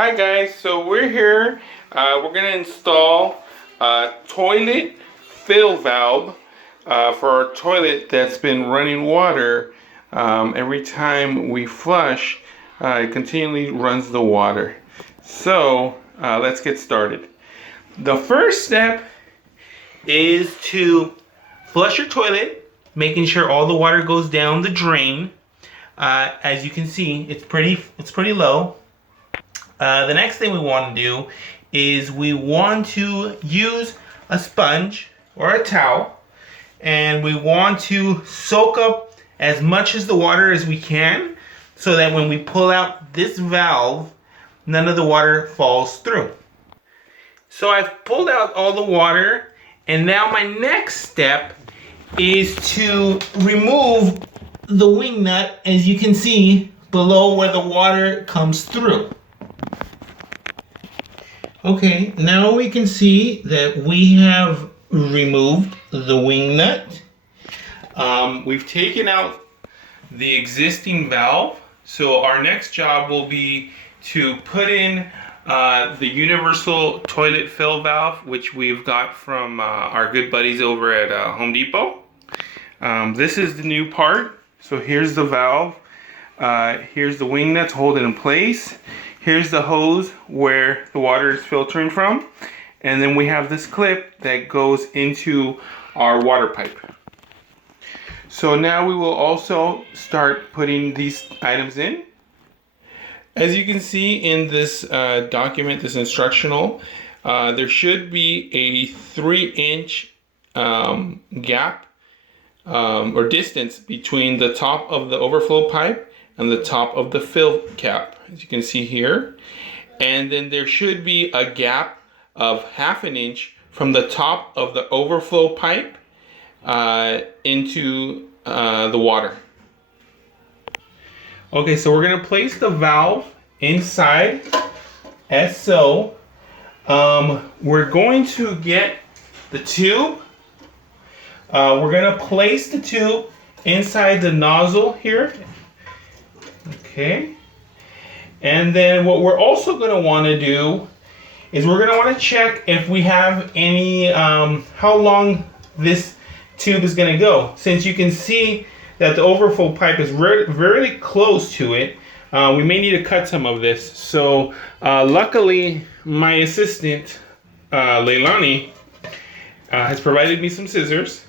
Hi guys, so we're here. We're going to install a toilet fill valve for our toilet that's been running water. Every time we flush, it continually runs the water. So let's get started. The first step is to flush your toilet, making sure all the water goes down the drain. As you can see, it's pretty low. The next thing we want to do is we want to use a sponge or a towel, and we want to soak up as much as the water as we can so that when we pull out this valve, none of the water falls through. So I've pulled out all the water, and now my next step is to remove the wing nut, as you can see below where the water comes through. Okay, now we can see that we have removed the wing nut. We've taken out the existing valve. So our next job will be to put in the universal toilet fill valve, which we've got from our good buddies over at Home Depot. This is the new part. So here's the valve. Here's the wing nut to hold it in place. Here's the hose where the water is filtering from. And then we have this clip that goes into our water pipe. So now we will also start putting these items in. As you can see in this document, this instructional, there should be a 3-inch gap or distance between the top of the overflow pipe and the top of the fill cap, as you can see here. And then there should be a gap of 1/2 inch from the top of the overflow pipe into the water. Okay, so we're gonna place the valve inside as so. We're going to get the tube. We're gonna place the tube inside the nozzle here. Okay, and then what we're also going to want to do is we're going to want to check if we have any, how long this tube is going to go. Since you can see that the overflow pipe is very close to it, we may need to cut some of this. So luckily my assistant, Leilani, has provided me some scissors.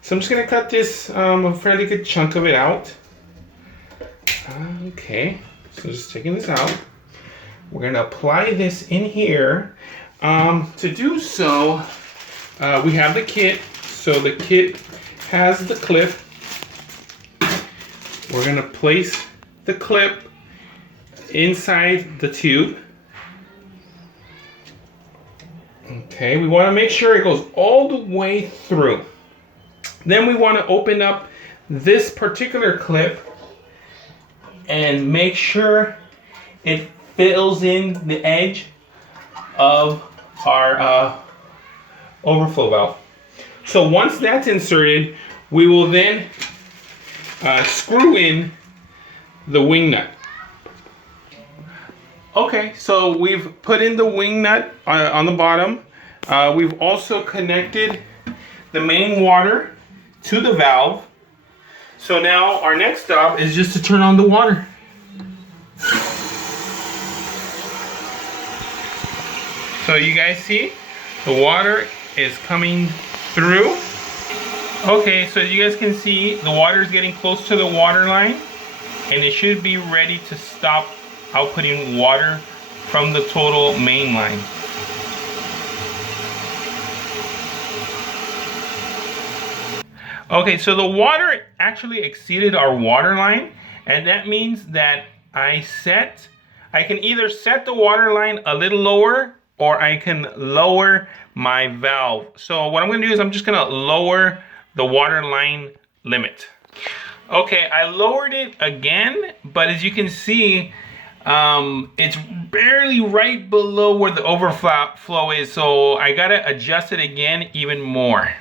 So I'm just going to cut this, a fairly good chunk of it out. Okay, so just taking this out. We're going to apply this in here. To do so, we have the kit. So the kit has the clip. We're going to place the clip inside the tube. Okay, we want to make sure it goes all the way through. Then we want to open up this particular clip and make sure it fills in the edge of our overflow valve. So once that's inserted, we will then screw in the wing nut. Okay, so we've put in the wing nut on the bottom. We've also connected the main water to the valve. So now our next stop is just to turn on the water. So you guys see, the water is coming through. Okay, so you guys can see the water is getting close to the water line, and it should be ready to stop outputting water from the total main line. Okay, so the water actually exceeded our water line, and that means that I can either set the water line a little lower, or I can lower my valve. So what I'm going to do is I'm just going to lower the water line limit. Okay, I lowered it again, but as you can see, it's barely right below where the overflow is, so I got to adjust it again even more.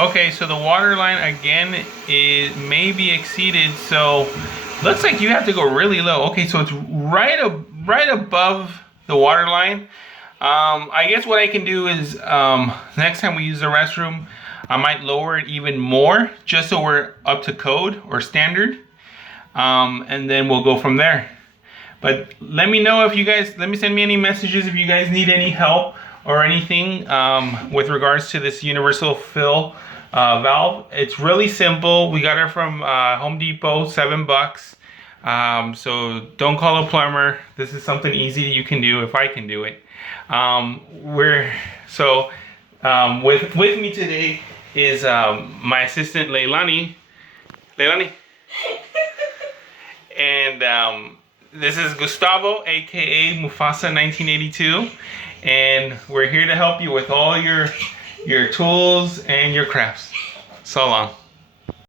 Okay, so the water line again may be exceeded, so Looks like you have to go really low. Okay, so it's right above the water line. I guess what I can do is next time we use the restroom, I might lower it even more just so we're up to code or standard. And then we'll go from there. But let me know if you guys, send me any messages if you guys need any help or anything with regards to this universal fill valve. It's really simple. We got it from Home Depot, $7. So don't call a plumber. This is something easy you can do if I can do it. With me today is my assistant Leilani. And this is Gustavo, aka Mufasa 1982, and we're here to help you with all your tools and your crafts. So long.